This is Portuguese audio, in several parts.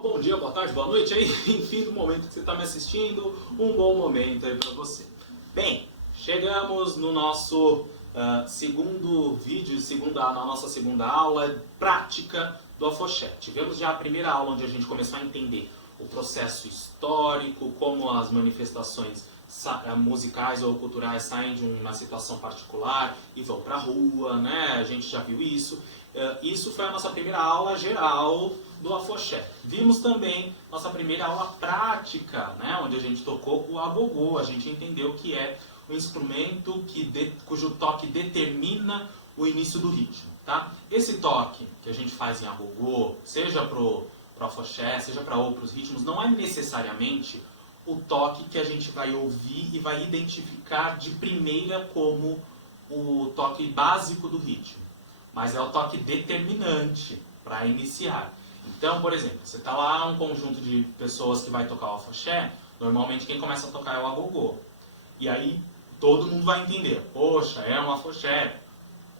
Bom dia, boa tarde, boa noite aí, enfim, do momento que você está me assistindo, um bom momento aí para você. Bem, chegamos no nosso segundo vídeo, na nossa segunda aula prática do afoxé. Tivemos já a primeira aula onde a gente começou a entender o processo histórico, como as manifestações musicais ou culturais saem de uma situação particular e vão para a rua, né? A gente já viu isso. Isso foi a nossa primeira aula geral do afoxé. Vimos também nossa primeira aula prática, né? Onde a gente tocou o agogô. A gente entendeu que é um instrumento cujo toque determina o início do ritmo. Tá? Esse toque que a gente faz em agogô, seja para o afoxé, seja para outros ritmos, não é necessariamente o toque que a gente vai ouvir e vai identificar de primeira como o toque básico do ritmo, mas é o toque determinante para iniciar. Então, por exemplo, você está lá um conjunto de pessoas que vai tocar o afoxé, normalmente quem começa a tocar é o agogô. E aí todo mundo vai entender, poxa, é um afoxé,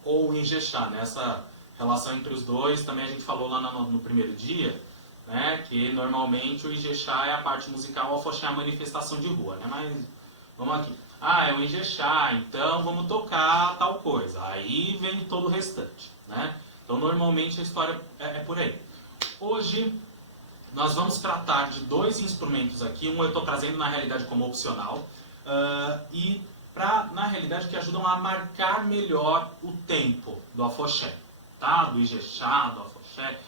ou o ingexá, né? Essa relação entre os dois, também a gente falou lá no primeiro dia, né? Que normalmente o ingexá é a parte musical, o afoxé é a manifestação de rua, né? Mas vamos aqui. Ah, é o ingexá, então vamos tocar tal coisa. Aí vem todo o restante, né? Então normalmente a história é por aí. Hoje nós vamos tratar de dois instrumentos aqui, um eu estou trazendo na realidade como opcional, na realidade que ajudam a marcar melhor o tempo do afoxé, tá? Do ingexá, do afoxé.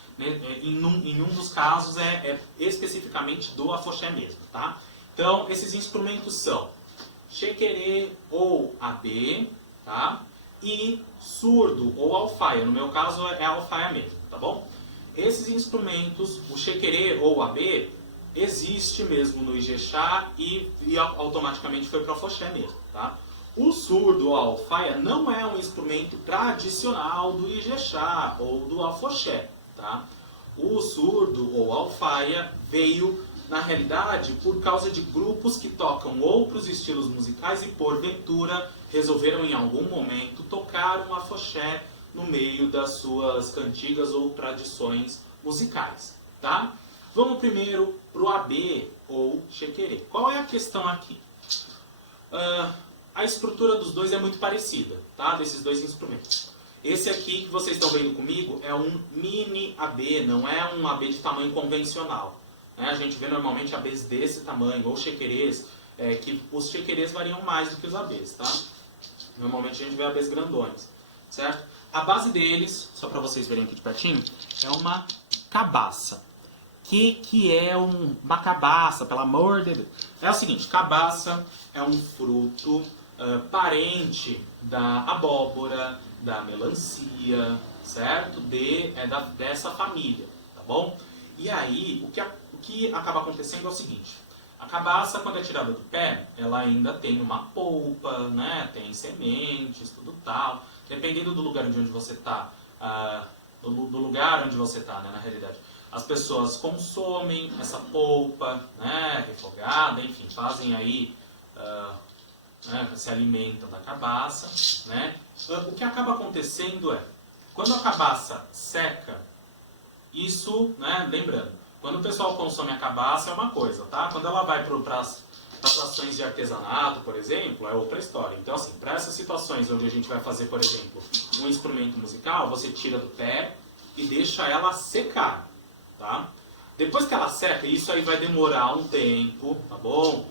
Em um dos casos é especificamente do afoxé mesmo, tá? Então esses instrumentos são xequerê ou abê, tá? E surdo ou alfaia, no meu caso é a alfaia mesmo, tá bom? Esses instrumentos, o xequerê ou abê, existe mesmo no ingexá e automaticamente foi para o afoxé mesmo, tá? O surdo ou a alfaia não é um instrumento tradicional do ingexá ou do afoxé, tá? O surdo ou alfaia veio, na realidade, por causa de grupos que tocam outros estilos musicais e, porventura, resolveram em algum momento tocar um afoxé no meio das suas cantigas ou tradições musicais, tá? Vamos primeiro para o abê ou xequerê. Qual é a questão aqui? A estrutura dos dois é muito parecida, tá? Desses dois instrumentos. Esse aqui que vocês estão vendo comigo é um mini AB, não é um AB de tamanho convencional. Né? A gente vê normalmente ABs desse tamanho, ou xequerês, que os xequerês variam mais do que os ABs, tá? Normalmente a gente vê ABs grandões, certo? A base deles, só para vocês verem aqui de pertinho, é uma cabaça. Que é uma cabaça, pelo amor de Deus? É o seguinte, cabaça é um fruto parente da abóbora, da melancia, certo? Dessa família, tá bom? E aí, o que acaba acontecendo é o seguinte, a cabaça, quando é tirada do pé, ela ainda tem uma polpa, né? Tem sementes, tudo tal. Dependendo do lugar onde você está, do lugar onde você está, né, na realidade. As pessoas consomem essa polpa, né, refogada, enfim, fazem aí, se alimentam da cabaça, né. O que acaba acontecendo é, quando a cabaça seca, isso, né, lembrando, quando o pessoal consome a cabaça é uma coisa, tá? Quando ela vai para as ações de artesanato, por exemplo, é outra história. Então, assim, para essas situações onde a gente vai fazer, por exemplo, um instrumento musical, você tira do pé e deixa ela secar, tá? Depois que ela seca, isso aí vai demorar um tempo, tá bom?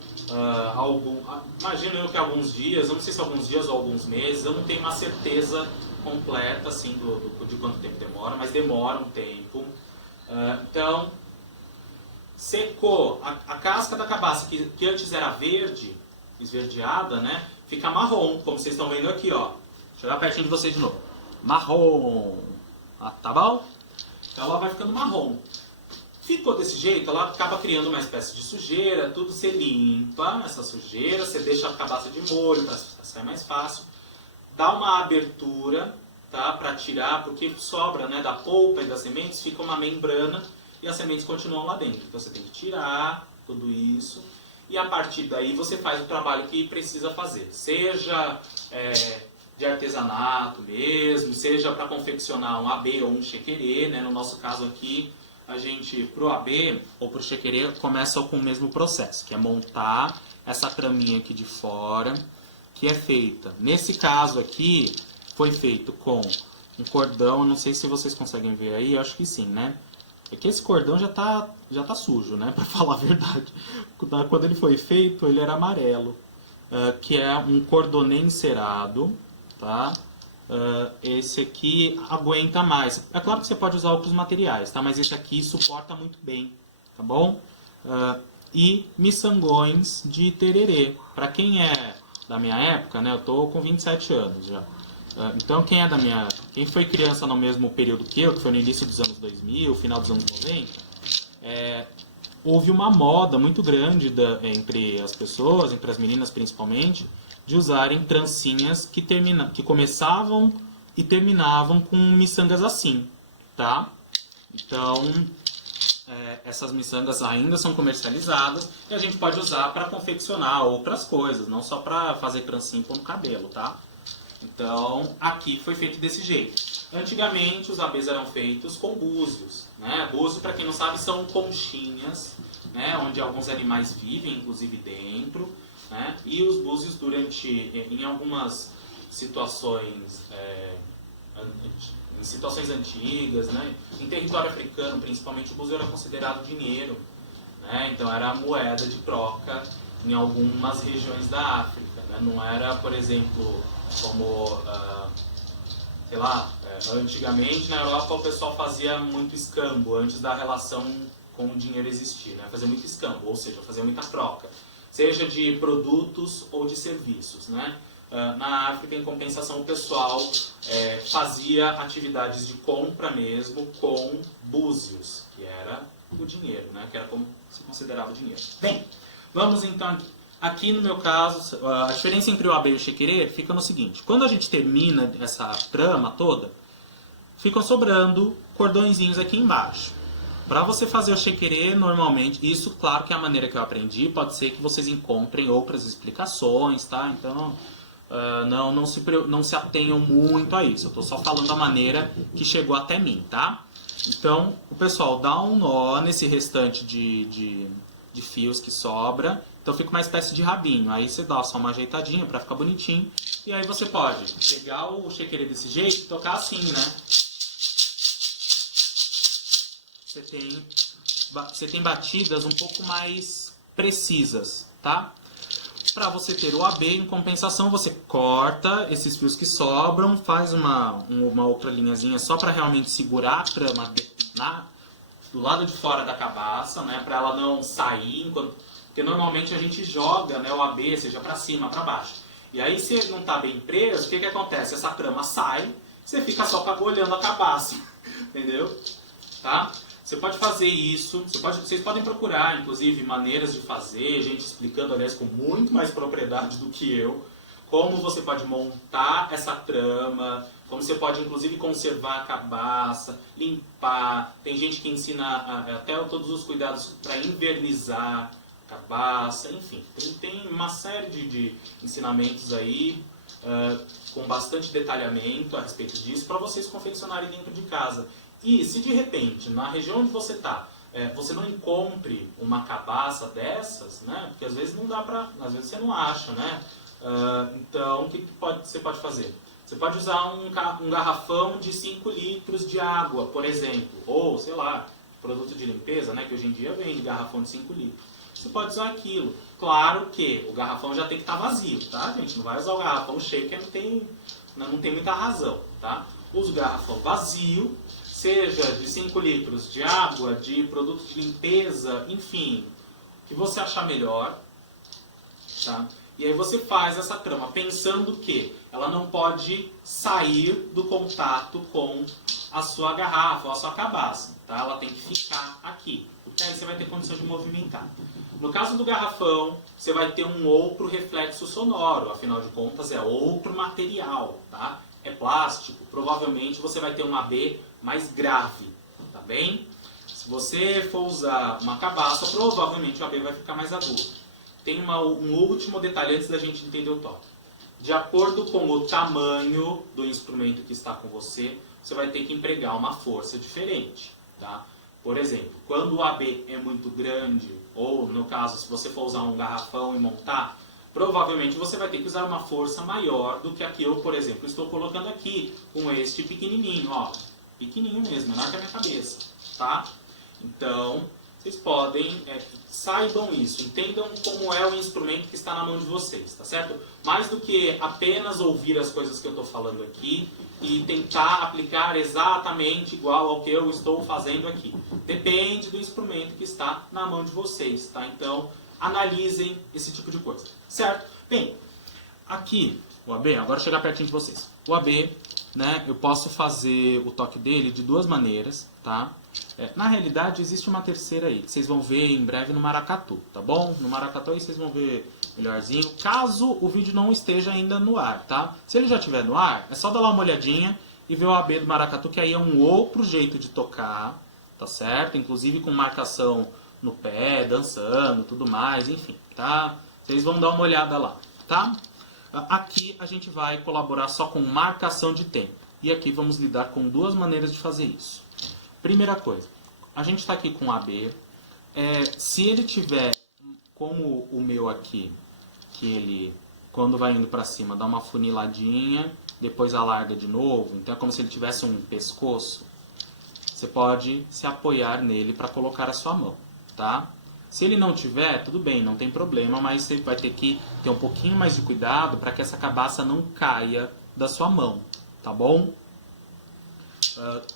Imagino eu que alguns dias, eu não sei se alguns dias ou alguns meses, eu não tenho uma certeza completa, assim, de quanto tempo demora, mas demora um tempo. Então, secou, a casca da cabaça, que antes era verde, esverdeada, né? Fica marrom, como vocês estão vendo aqui, ó. Deixa eu chegar pertinho de vocês de novo. Marrom. Tá bom? Então ela vai ficando marrom. Ficou desse jeito, ela acaba criando uma espécie de sujeira, tudo você limpa essa sujeira, você deixa a cabaça de molho para sair mais fácil. Dá uma abertura, tá? Para tirar, porque sobra, né, da polpa e das sementes, fica uma membrana e as sementes continuam lá dentro. Então você tem que tirar tudo isso e a partir daí você faz o trabalho que precisa fazer. Seja de artesanato mesmo, seja para confeccionar um abê ou um xequerê, né? No nosso caso aqui, a gente, pro AB ou pro chequerê, começa com o mesmo processo, que é montar essa traminha aqui de fora, que é feita. Nesse caso aqui, foi feito com um cordão, não sei se vocês conseguem ver aí, eu acho que sim, né? É que esse cordão já tá sujo, né? Pra falar a verdade. Quando ele foi feito, ele era amarelo, que é um cordonê encerado, tá? Esse aqui aguenta mais. É claro que você pode usar outros materiais, tá? Mas esse aqui suporta muito bem, tá bom? E miçangões de tererê. Para quem é da minha época, né? Eu tô com 27 anos já. Então quem foi criança no mesmo período que eu, que foi no início dos anos 2000, final dos anos 90, houve uma moda muito grande entre as pessoas, entre as meninas principalmente, de usarem trancinhas que começavam e terminavam com miçangas assim, tá? Então, essas miçangas ainda são comercializadas e a gente pode usar para confeccionar outras coisas, não só para fazer trancinha no cabelo, tá? Então, aqui foi feito desse jeito. Antigamente, os ABs eram feitos com búzios, né? Búzio, para quem não sabe, são conchinhas, né? Onde alguns animais vivem, inclusive dentro, né? E os búzios, em algumas situações, em situações antigas, né? Em território africano, principalmente, o búzio era considerado dinheiro, né? Então, era a moeda de troca em algumas regiões da África, né? Não era, por exemplo, como, sei lá, antigamente na Europa o pessoal fazia muito escambo antes da relação com o dinheiro existir, né? Fazia muito escambo, ou seja, fazia muita troca, seja de produtos ou de serviços, né? Na África, em compensação, o pessoal fazia atividades de compra mesmo com búzios, que era o dinheiro, né? Que era como se considerava o dinheiro. Bem, vamos então aqui no meu caso, a diferença entre o AB e o chequerê fica no seguinte: quando a gente termina essa trama toda, ficam sobrando cordõezinhos aqui embaixo. Para você fazer o chequerê, normalmente, isso claro que é a maneira que eu aprendi, pode ser que vocês encontrem outras explicações, tá? Então, não se atenham muito a isso, eu estou só falando a maneira que chegou até mim, tá? Então, o pessoal dá um nó nesse restante de fios que sobra, então fica uma espécie de rabinho. Aí você dá só uma ajeitadinha para ficar bonitinho, e aí você pode pegar o chequerê desse jeito e tocar assim, né? Você tem batidas um pouco mais precisas, tá? Para você ter o AB, em compensação, você corta esses fios que sobram, faz uma outra linhazinha só para realmente segurar a trama do lado de fora da cabaça, né? Para ela não sair, porque normalmente a gente joga, né, o AB, seja para cima, para baixo. E aí, se ele não está bem preso, o que acontece? Essa trama sai, você fica só olhando a cabaça, entendeu? Tá? Você pode fazer isso, vocês podem procurar, inclusive, maneiras de fazer, gente explicando, aliás, com muito mais propriedade do que eu, como você pode montar essa trama, como você pode, inclusive, conservar a cabaça, limpar. Tem gente que ensina até todos os cuidados para invernizar a cabaça, enfim. Tem uma série de ensinamentos aí, com bastante detalhamento a respeito disso, para vocês confeccionarem dentro de casa. E se de repente, na região onde você está, você não encontre uma cabaça dessas, né? Porque às vezes não dá para, às vezes você não acha, né? Então, o que você pode fazer? Você pode usar um garrafão de 5 litros de água, por exemplo, ou, sei lá, produto de limpeza, né? Que hoje em dia vende garrafão de 5 litros. Você pode usar aquilo. Claro que o garrafão já tem que estar vazio, tá, gente? Não vai usar o garrafão cheio, que não tem muita razão, tá? Usa o garrafão vazio, seja de 5 litros de água, de produto de limpeza, enfim, o que você achar melhor, tá? E aí você faz essa trama pensando que ela não pode sair do contato com a sua garrafa ou a sua cabaça, tá? Ela tem que ficar aqui, porque aí você vai ter condição de movimentar. No caso do garrafão, você vai ter um outro reflexo sonoro, afinal de contas é outro material, tá? É plástico, provavelmente você vai ter um AB mais grave, tá bem? Se você for usar uma cabaça, provavelmente o AB vai ficar mais agudo. Tem um último detalhe antes da gente entender o toque. De acordo com o tamanho do instrumento que está com você, você vai ter que empregar uma força diferente, tá? Por exemplo, quando o AB é muito grande, ou no caso, se você for usar um garrafão e montar, provavelmente você vai ter que usar uma força maior do que a que eu, por exemplo, estou colocando aqui, com este pequenininho, ó, pequenininho mesmo, menor que a minha cabeça, tá? Então, vocês podem, saibam isso, entendam como é o instrumento que está na mão de vocês, tá certo? Mais do que apenas ouvir as coisas que eu estou falando aqui e tentar aplicar exatamente igual ao que eu estou fazendo aqui. Depende do instrumento que está na mão de vocês, tá? Então, analisem esse tipo de coisa, certo? Bem, aqui, o AB, agora chegar pertinho de vocês. O AB, né, eu posso fazer o toque dele de duas maneiras, tá? Na realidade, existe uma terceira aí, que vocês vão ver em breve no maracatu, tá bom? No maracatu aí vocês vão ver melhorzinho, caso o vídeo não esteja ainda no ar, tá? Se ele já estiver no ar, é só dar lá uma olhadinha e ver o AB do maracatu, que aí é um outro jeito de tocar, tá certo? Inclusive com marcação no pé, dançando, tudo mais, enfim, tá? Vocês vão dar uma olhada lá, tá? Aqui a gente vai colaborar só com marcação de tempo. E aqui vamos lidar com duas maneiras de fazer isso. Primeira coisa, a gente está aqui com o AB. Se ele tiver, como o meu aqui, que ele, quando vai indo para cima, dá uma funiladinha, depois alarga de novo, então é como se ele tivesse um pescoço, você pode se apoiar nele para colocar a sua mão, tá? Se ele não tiver, tudo bem, não tem problema, mas você vai ter que ter um pouquinho mais de cuidado para que essa cabaça não caia da sua mão, tá bom?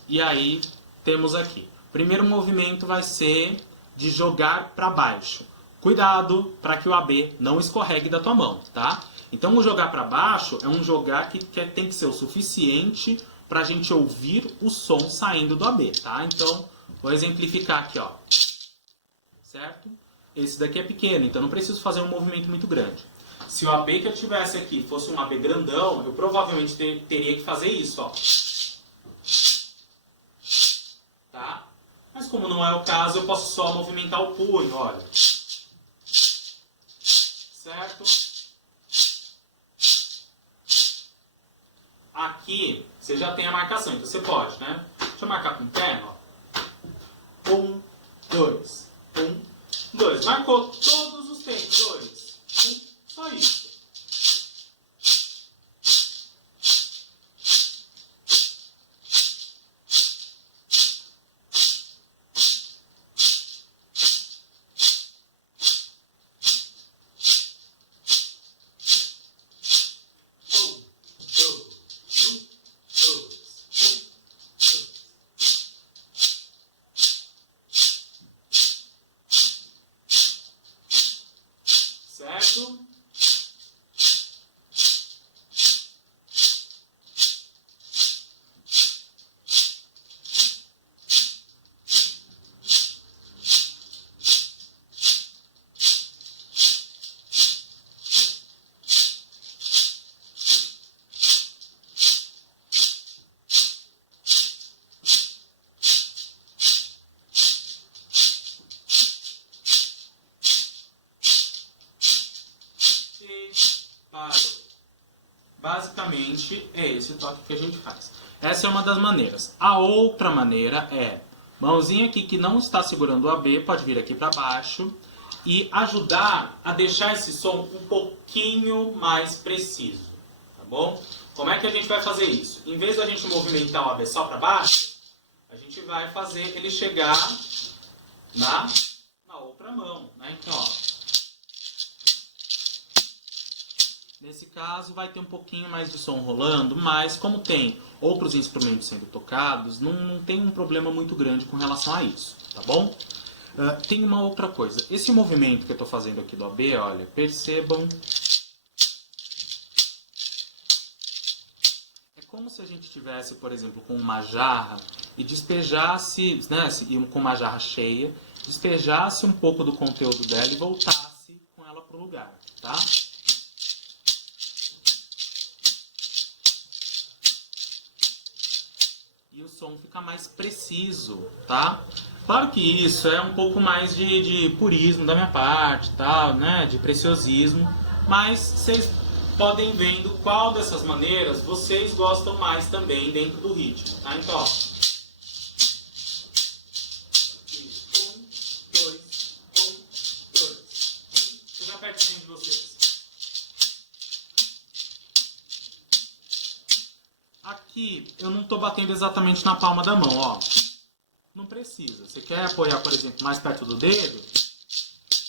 E aí, temos aqui. O primeiro movimento vai ser de jogar para baixo. Cuidado para que o AB não escorregue da tua mão, tá? Então, o jogar para baixo é um jogar que tem que ser o suficiente para a gente ouvir o som saindo do AB, tá? Então, vou exemplificar aqui, ó. Certo? Esse daqui é pequeno, então não preciso fazer um movimento muito grande. Se o AB que eu tivesse aqui fosse um AB grandão, eu provavelmente teria que fazer isso, ó. Tá? Mas como não é o caso, eu posso só movimentar o punho, olha. Certo? Aqui, você já tem a marcação, então você pode, né? Deixa eu marcar com o pé, ó. 1, 2, 1, 2. Marcou todos os tempos, 2, 1, só isso. Certo? Basicamente é esse o toque que a gente faz. Essa é uma das maneiras. A outra maneira é mãozinha aqui que não está segurando o AB, pode vir aqui para baixo e ajudar a deixar esse som um pouquinho mais preciso, tá bom? Como é que a gente vai fazer isso? Em vez da gente movimentar o AB só para baixo, a gente vai fazer ele chegar na outra mão, né? Então, ó. Nesse caso vai ter um pouquinho mais de som rolando, mas como tem outros instrumentos sendo tocados, não tem um problema muito grande com relação a isso, tá bom? Tem uma outra coisa. Esse movimento que eu estou fazendo aqui do AB, olha, percebam. É como se a gente tivesse, por exemplo, com uma jarra e despejasse, né, com uma jarra cheia, despejasse um pouco do conteúdo dela e voltasse com ela para o lugar, tá? E o som fica mais preciso, tá? Claro que isso é um pouco mais de purismo da minha parte, tá? Né? De preciosismo, mas vocês podem vendo qual dessas maneiras vocês gostam mais também dentro do ritmo, tá? Então, ó. pertinho de vocês. Aqui eu não estou batendo exatamente na palma da mão, ó. Não precisa. Você quer apoiar, por exemplo, mais perto do dedo?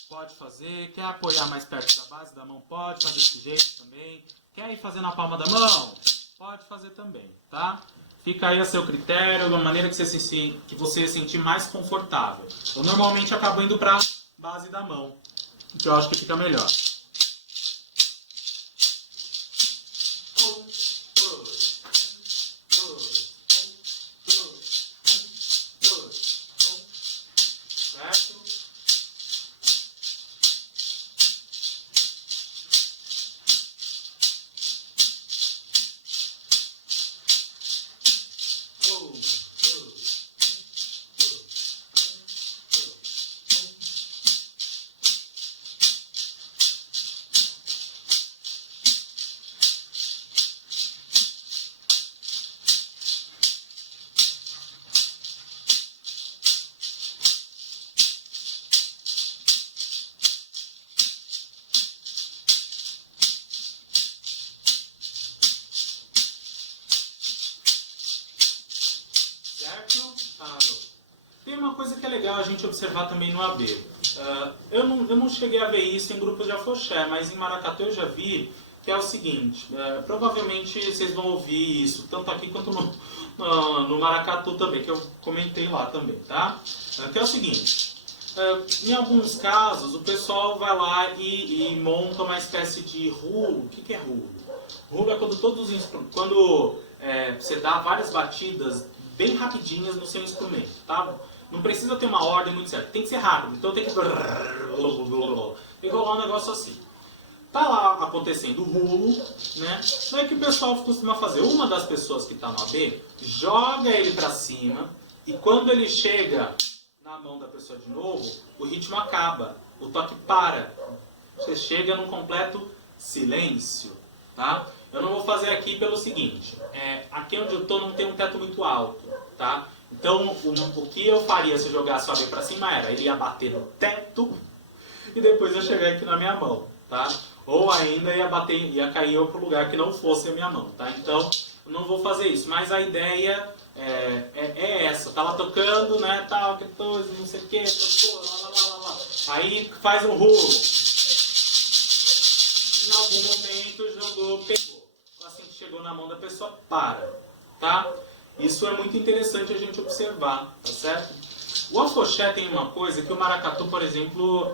Pode fazer. Quer apoiar mais perto da base da mão? Pode fazer desse jeito também. Quer ir fazer na palma da mão? Pode fazer também, tá? Fica aí a seu critério, da maneira que você se sentir mais confortável. Eu normalmente acabo indo para a base da mão, que eu acho que fica melhor. Tem uma coisa que é legal a gente observar também no AB. Eu não cheguei a ver isso em grupos de afoxé, mas em maracatu eu já vi que é o seguinte, provavelmente vocês vão ouvir isso, tanto aqui quanto no maracatu também, que eu comentei lá também, tá? Que é o seguinte, em alguns casos o pessoal vai lá e monta uma espécie de rulo. O que é rulo? Rulo é quando você dá várias batidas bem rapidinhas no seu instrumento, tá? Não precisa ter uma ordem muito certa, tem que ser rápido, então tem que rolar um negócio assim. Tá lá acontecendo o rulo, né? Não é que o pessoal costuma fazer. Uma das pessoas que está no AB joga ele para cima e quando ele chega na mão da pessoa de novo, o ritmo acaba, o toque para. Você chega num completo silêncio, tá? Eu não vou fazer aqui pelo seguinte, aqui onde eu estou não tem um teto muito alto, tá? Então o que eu faria se eu jogasse o AB para cima era, ele ia bater no teto e depois ia chegar aqui na minha mão, tá? Ou ainda ia cair em outro lugar que não fosse a minha mão, tá? Então eu não vou fazer isso, mas a ideia é essa, tá lá tocando, né, tal, que coisa, não sei o que, lá. Aí faz um rolo, em algum momento pegou, assim que chegou na mão da pessoa, para, tá? Isso é muito interessante a gente observar, tá certo? O afoxé tem uma coisa que o maracatu, por exemplo,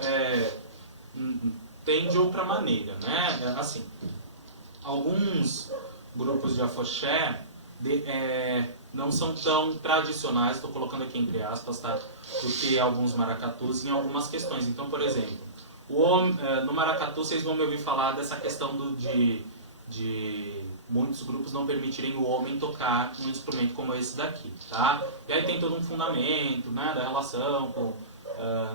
tem de outra maneira, né? Assim, alguns grupos de afoxé não são tão tradicionais, estou colocando aqui entre aspas, tá? Do que alguns maracatus em algumas questões. Então, por exemplo, no maracatu vocês vão me ouvir falar dessa questão de muitos grupos não permitirem o homem tocar um instrumento como esse daqui, tá? E aí tem todo um fundamento, né, da relação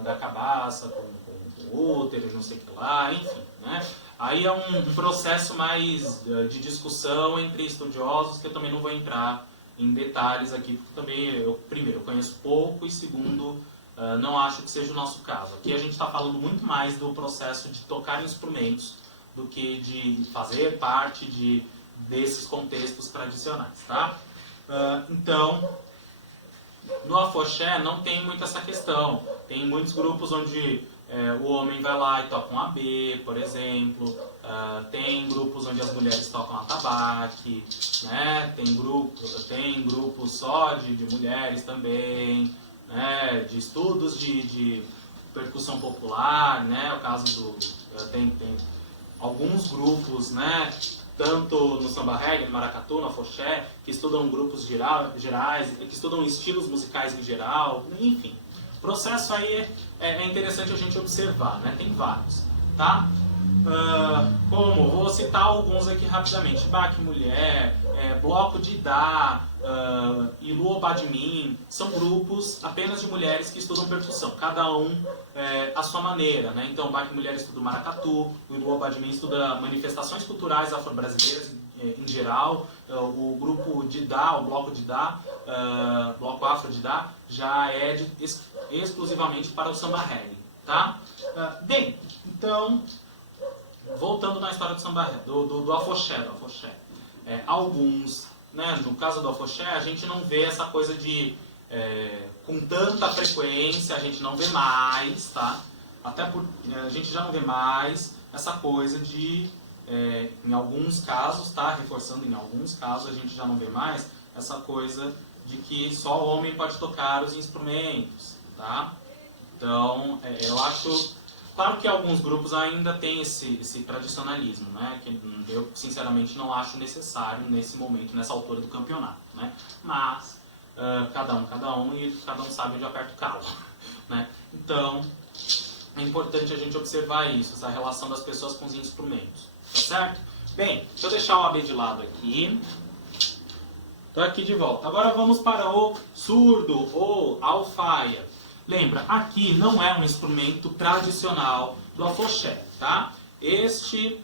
da cabaça com o útero, não sei o que lá, enfim, né? Aí é um processo mais de discussão entre estudiosos que eu também não vou entrar em detalhes aqui, porque também primeiro, eu conheço pouco e segundo, não acho que seja o nosso caso. Aqui a gente está falando muito mais do processo de tocar instrumentos do que de fazer parte desses contextos tradicionais, tá? Então, no afoxé não tem muito essa questão. Tem muitos grupos onde o homem vai lá e toca um AB, por exemplo. Tem grupos onde as mulheres tocam atabaque, né? Tem grupos só de mulheres também, né? De estudos de percussão popular, né? O caso tem alguns grupos, né? Tanto no samba reggae, no maracatu, no afoxé, que estudam grupos gerais, que estudam estilos musicais em geral, enfim. O processo aí é interessante a gente observar, né? Tem vários, tá? Vou citar alguns aqui rapidamente. Baque Mulher, Bloco de Dá, Iluo Badmin, são grupos apenas de mulheres que estudam percussão, cada um à sua maneira, né? Então, Baque Mulher estuda o maracatu, o Iluo Badmin estuda manifestações culturais afro-brasileiras em geral, o grupo de Dá, o Bloco de Dá, Bloco Afro de Dá, já é exclusivamente para o samba reggae, tá? Bem, então, voltando na história do samba, do afoxé, alguns, né, no caso do afoxé, a gente não vê essa coisa de com tanta frequência, a gente não vê mais, tá? A gente já não vê mais essa coisa de, em alguns casos, tá? Reforçando, em alguns casos a gente já não vê mais essa coisa de que só o homem pode tocar os instrumentos, tá? Então, eu acho... Claro que alguns grupos ainda têm esse tradicionalismo, né? Que eu, sinceramente, não acho necessário nesse momento, nessa altura do campeonato, né? Mas, cada um, e cada um sabe onde aperta o calo, né? Então, é importante a gente observar isso, essa relação das pessoas com os instrumentos, tá certo? Bem, deixa eu deixar o AB de lado aqui. Estou aqui de volta. Agora vamos para o surdo ou alfaia. Lembra, aqui não é um instrumento tradicional do afoxé, tá? Este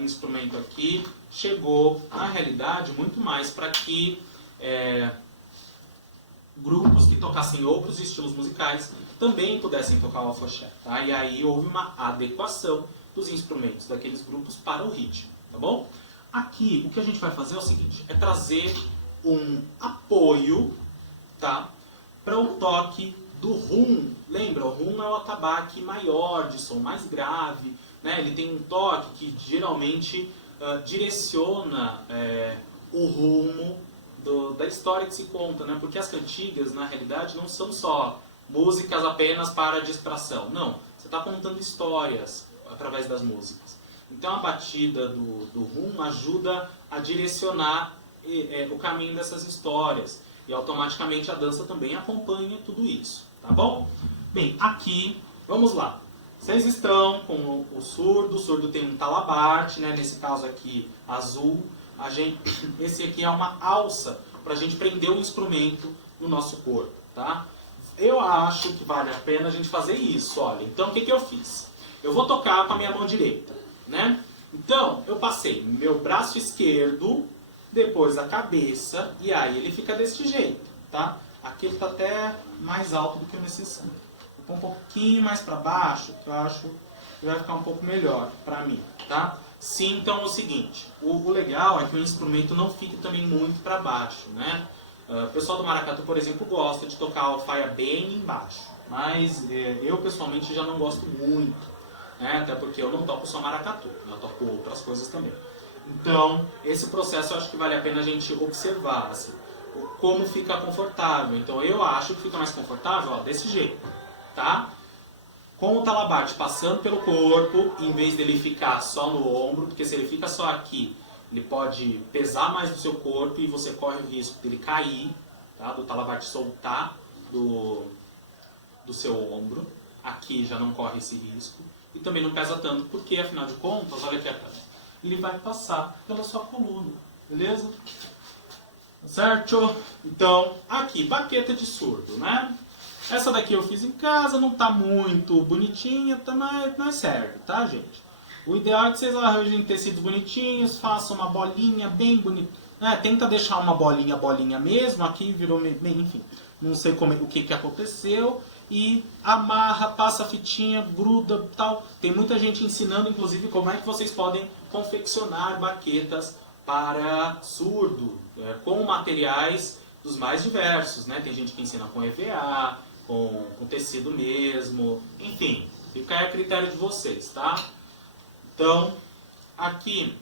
instrumento aqui chegou, na realidade, muito mais para que grupos que tocassem outros estilos musicais também pudessem tocar o afoxé, tá? E aí houve uma adequação dos instrumentos daqueles grupos para o ritmo, tá bom? Aqui, o que a gente vai fazer é o seguinte, é trazer um apoio, tá? Para o toque do rum. Lembra, o rum é o atabaque maior, de som mais grave, né? Ele tem um toque que geralmente direciona o rumo da história que se conta, né? Porque as cantigas, na realidade, não são só músicas apenas para distração. Não, você está contando histórias através das músicas. Então a batida do rum ajuda a direcionar o caminho dessas histórias. E automaticamente a dança também acompanha tudo isso, tá bom? Bem, aqui, vamos lá. Vocês estão com o surdo tem um talabarte, né? Nesse caso aqui, azul. Esse aqui é uma alça para a gente prender o instrumento no nosso corpo, tá? Eu acho que vale a pena a gente fazer isso, olha. Então, o que eu fiz? Eu vou tocar com a minha mão direita, né? Então, eu passei meu braço esquerdo, depois a cabeça, e aí ele fica desse jeito, tá? Aqui ele está até mais alto do que eu necessito. Vou pôr um pouquinho mais para baixo, que eu acho que vai ficar um pouco melhor para mim, tá? Sim, então é o seguinte, o legal é que o instrumento não fique também muito para baixo, né? O pessoal do maracatu, por exemplo, gosta de tocar a alfaia bem embaixo, mas eu pessoalmente já não gosto muito, né? Até porque eu não toco só maracatu, eu toco outras coisas também. Então, esse processo eu acho que vale a pena a gente observar, assim, como fica confortável. Então, eu acho que fica mais confortável, ó, desse jeito, tá? Com o talabarte passando pelo corpo, em vez dele ficar só no ombro, porque se ele fica só aqui, ele pode pesar mais no seu corpo e você corre o risco dele cair, tá? Do talabarte soltar do seu ombro. Aqui já não corre esse risco. E também não pesa tanto, porque afinal de contas, olha aqui atrás, ele vai passar pela sua coluna, beleza? Certo? Então, aqui, baqueta de surdo, né? Essa daqui eu fiz em casa, não tá muito bonitinha, tá, mas serve, tá, gente? O ideal é que vocês arranjem tecidos bonitinhos, façam uma bolinha bem bonita, né? Tenta deixar uma bolinha mesmo, aqui virou, enfim, não sei o que aconteceu. E amarra, passa a fitinha, gruda, tal. Tem muita gente ensinando, inclusive, como é que vocês podem confeccionar baquetas para surdo, com materiais dos mais diversos, né? Tem gente que ensina com EVA, com tecido mesmo, enfim, fica aí a critério de vocês, tá? Então, aqui,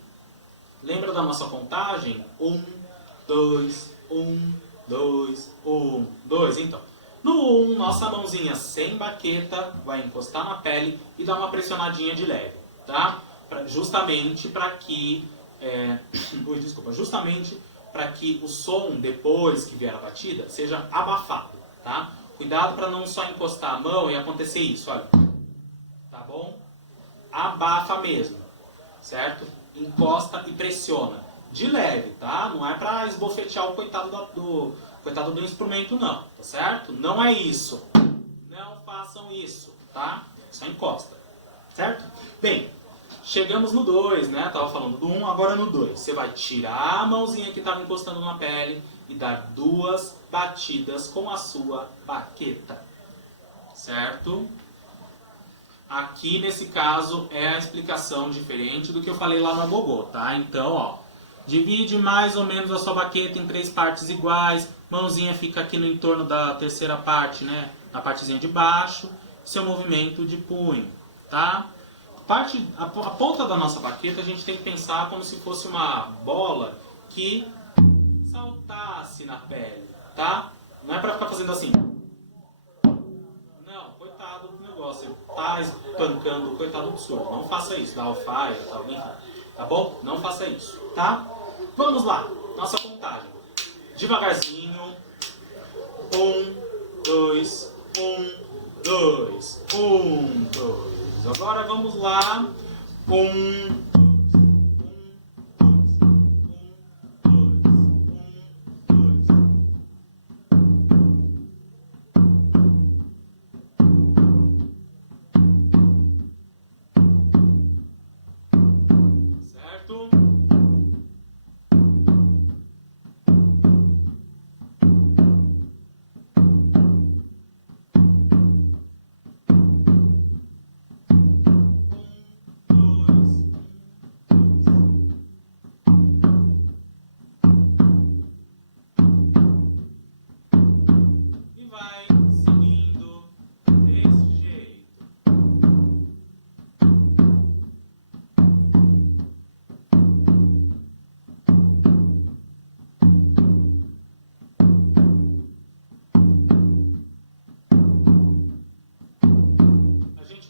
lembra da nossa contagem? 1, 2, 1, 2, 1, 2, então. No 1, nossa mãozinha sem baqueta vai encostar na pele e dar uma pressionadinha de leve, tá? Justamente para que o som depois que vier a batida seja abafado, tá? Cuidado para não só encostar a mão e acontecer isso, olha. Tá bom? Abafa mesmo, certo? Encosta e pressiona. De leve, tá? Não é para esbofetear o coitado do instrumento, não, tá certo? Não é isso. Não façam isso, tá? Só encosta, certo? Bem, chegamos no 2, né? Tava falando do 1, agora no 2. Você vai tirar a mãozinha que estava encostando na pele e dar 2 batidas com a sua baqueta, certo? Aqui, nesse caso, é a explicação diferente do que eu falei lá no agogô, tá? Então, ó, divide mais ou menos a sua baqueta em 3 partes iguais, mãozinha fica aqui no entorno da terceira parte, né? Na partezinha de baixo, seu movimento de punho, tá? A ponta da nossa baqueta a gente tem que pensar como se fosse uma bola que saltasse na pele, tá? Não é pra ficar fazendo assim. Não, coitado do negócio, você tá espancando o coitado do surdo. Não faça isso, dá alfaia, tal, enfim, tá bom? Não faça isso, tá? Vamos lá, nossa contagem. Devagarzinho. 1, 2, 1, 2, 1, 2. Agora vamos lá. 1,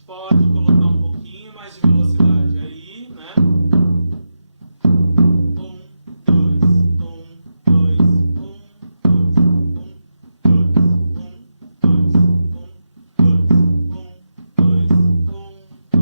pode colocar um pouquinho mais de velocidade aí, né? 1, 2, 1, 2, 1, 2, 1, 2, 1, 2, 1, 2, 1, 2,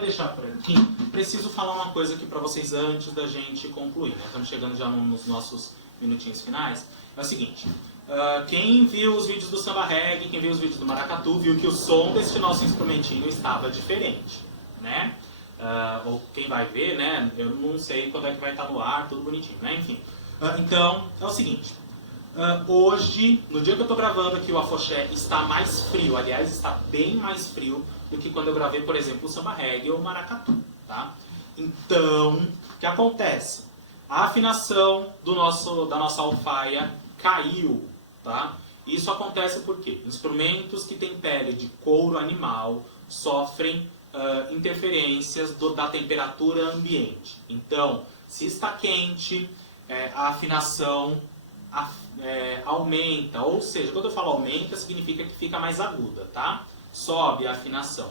deixar por aqui, preciso falar uma coisa aqui para vocês antes da gente concluir, né? Estamos chegando já nos nossos minutinhos finais, é o seguinte. Quem viu os vídeos do samba reggae, quem viu os vídeos do maracatu, viu que o som desse nosso instrumentinho estava diferente, né? Ou quem vai ver, né? Eu não sei quando é que vai estar no ar, tudo bonitinho, né? Enfim. Então, é o seguinte. Hoje, no dia que eu estou gravando aqui, o afoxé está mais frio. Aliás, está bem mais frio do que quando eu gravei, por exemplo, o samba reggae ou o maracatu, tá? Então, o que acontece? A afinação da nossa alfaia caiu, tá? Isso acontece porque instrumentos que têm pele de couro animal sofrem interferências da temperatura ambiente. Então, se está quente, a afinação aumenta, ou seja, quando eu falo aumenta, significa que fica mais aguda, tá? Sobe a afinação.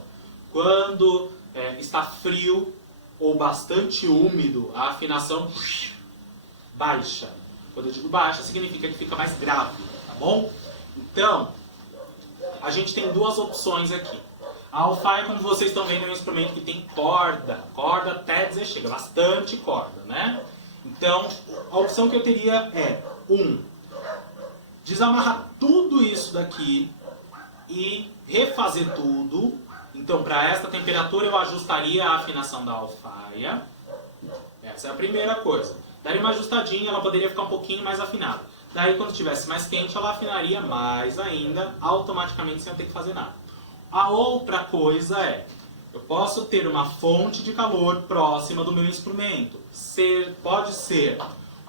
Quando está frio ou bastante úmido, a afinação baixa. Quando eu digo baixa, significa que fica mais grave, tá bom? Então, a gente tem duas opções aqui. A alfaia, como vocês estão vendo, é um instrumento que tem corda até dizer chega, bastante corda, né? Então, a opção que eu teria é, desamarrar tudo isso daqui e refazer tudo. Então, para esta temperatura, eu ajustaria a afinação da alfaia. Essa é a primeira coisa. Daria uma ajustadinha, ela poderia ficar um pouquinho mais afinada. Daí, quando estivesse mais quente, ela afinaria mais ainda, automaticamente, sem eu ter que fazer nada. A outra coisa é, eu posso ter uma fonte de calor próxima do meu instrumento. Pode ser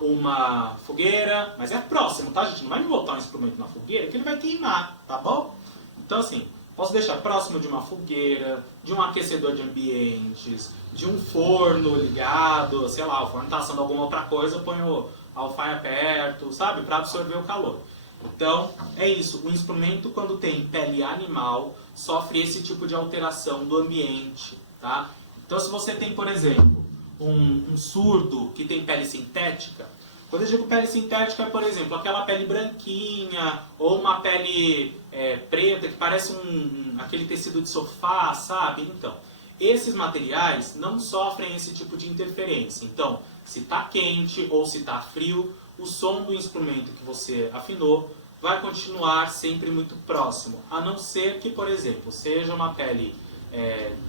uma fogueira, mas é próximo, tá, gente? Não vai me botar um instrumento na fogueira que ele vai queimar, tá bom? Então, assim, posso deixar próximo de uma fogueira, de um aquecedor de ambientes, de um forno ligado, sei lá, o forno está assando alguma outra coisa, eu ponho a alfaia perto, sabe? Para absorver o calor. Então, é isso. O instrumento, quando tem pele animal, sofre esse tipo de alteração do ambiente, tá? Então, se você tem, por exemplo, um surdo que tem pele sintética, quando eu digo pele sintética, é, por exemplo, aquela pele branquinha, ou uma pele preta, que parece aquele tecido de sofá, sabe? Então, esses materiais não sofrem esse tipo de interferência. Então, se está quente ou se está frio, o som do instrumento que você afinou vai continuar sempre muito próximo. A não ser que, por exemplo, seja uma pele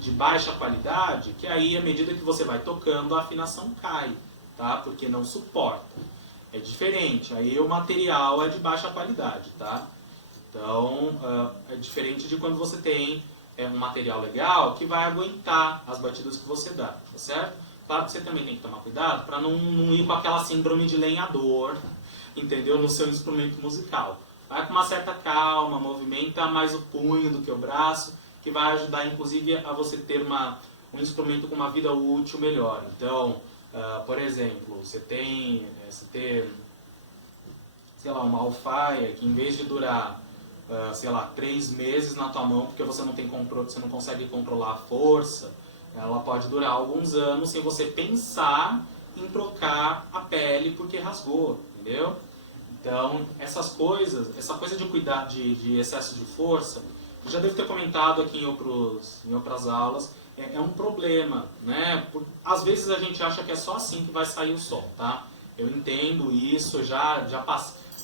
de baixa qualidade, que aí, à medida que você vai tocando, a afinação cai, tá? Porque não suporta. É diferente. Aí o material é de baixa qualidade, tá? Então, é diferente de quando você tem um material legal que vai aguentar as batidas que você dá, tá certo? Claro que você também tem que tomar cuidado para não ir com aquela síndrome de lenhador, entendeu? No seu instrumento musical. Vai com uma certa calma, movimenta mais o punho do que o braço, que vai ajudar, inclusive, a você ter um instrumento com uma vida útil melhor. Então, por exemplo, você ter, sei lá, uma alfaia que, em vez de durar, sei lá, 3 meses na tua mão, porque você não tem controle, você não consegue controlar a força, ela pode durar alguns anos sem você pensar em trocar a pele porque rasgou, entendeu? Então, essa coisa de cuidar de excesso de força, eu já devo ter comentado aqui em outras aulas, é um problema, né? Às vezes a gente acha que é só assim que vai sair o som, tá? Eu entendo isso, já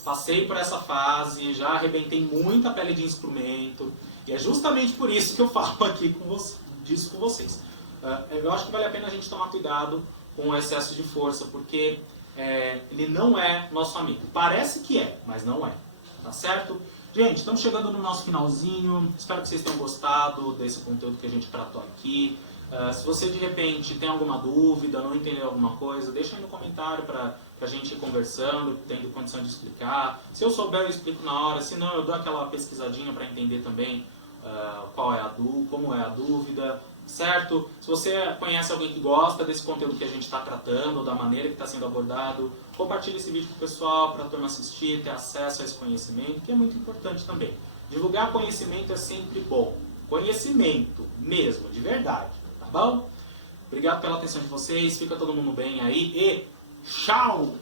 passei por essa fase, já arrebentei muita pele de instrumento, e é justamente por isso que eu falo aqui disso com vocês. Eu acho que vale a pena a gente tomar cuidado com o excesso de força, porque ele não é nosso amigo. Parece que é, mas não é. Tá certo? Gente, estamos chegando no nosso finalzinho. Espero que vocês tenham gostado desse conteúdo que a gente tratou aqui. Se você de repente tem alguma dúvida, não entendeu alguma coisa, deixa aí no comentário para a gente ir conversando, tendo condição de explicar. Se eu souber, eu explico na hora. Se não, eu dou aquela pesquisadinha para entender também como é a dúvida. Certo? Se você conhece alguém que gosta desse conteúdo que a gente está tratando, da maneira que está sendo abordado, compartilhe esse vídeo com o pessoal, para a turma assistir, ter acesso a esse conhecimento, que é muito importante também. Divulgar conhecimento é sempre bom. Conhecimento mesmo, de verdade. Tá bom? Obrigado pela atenção de vocês, fica todo mundo bem aí e tchau!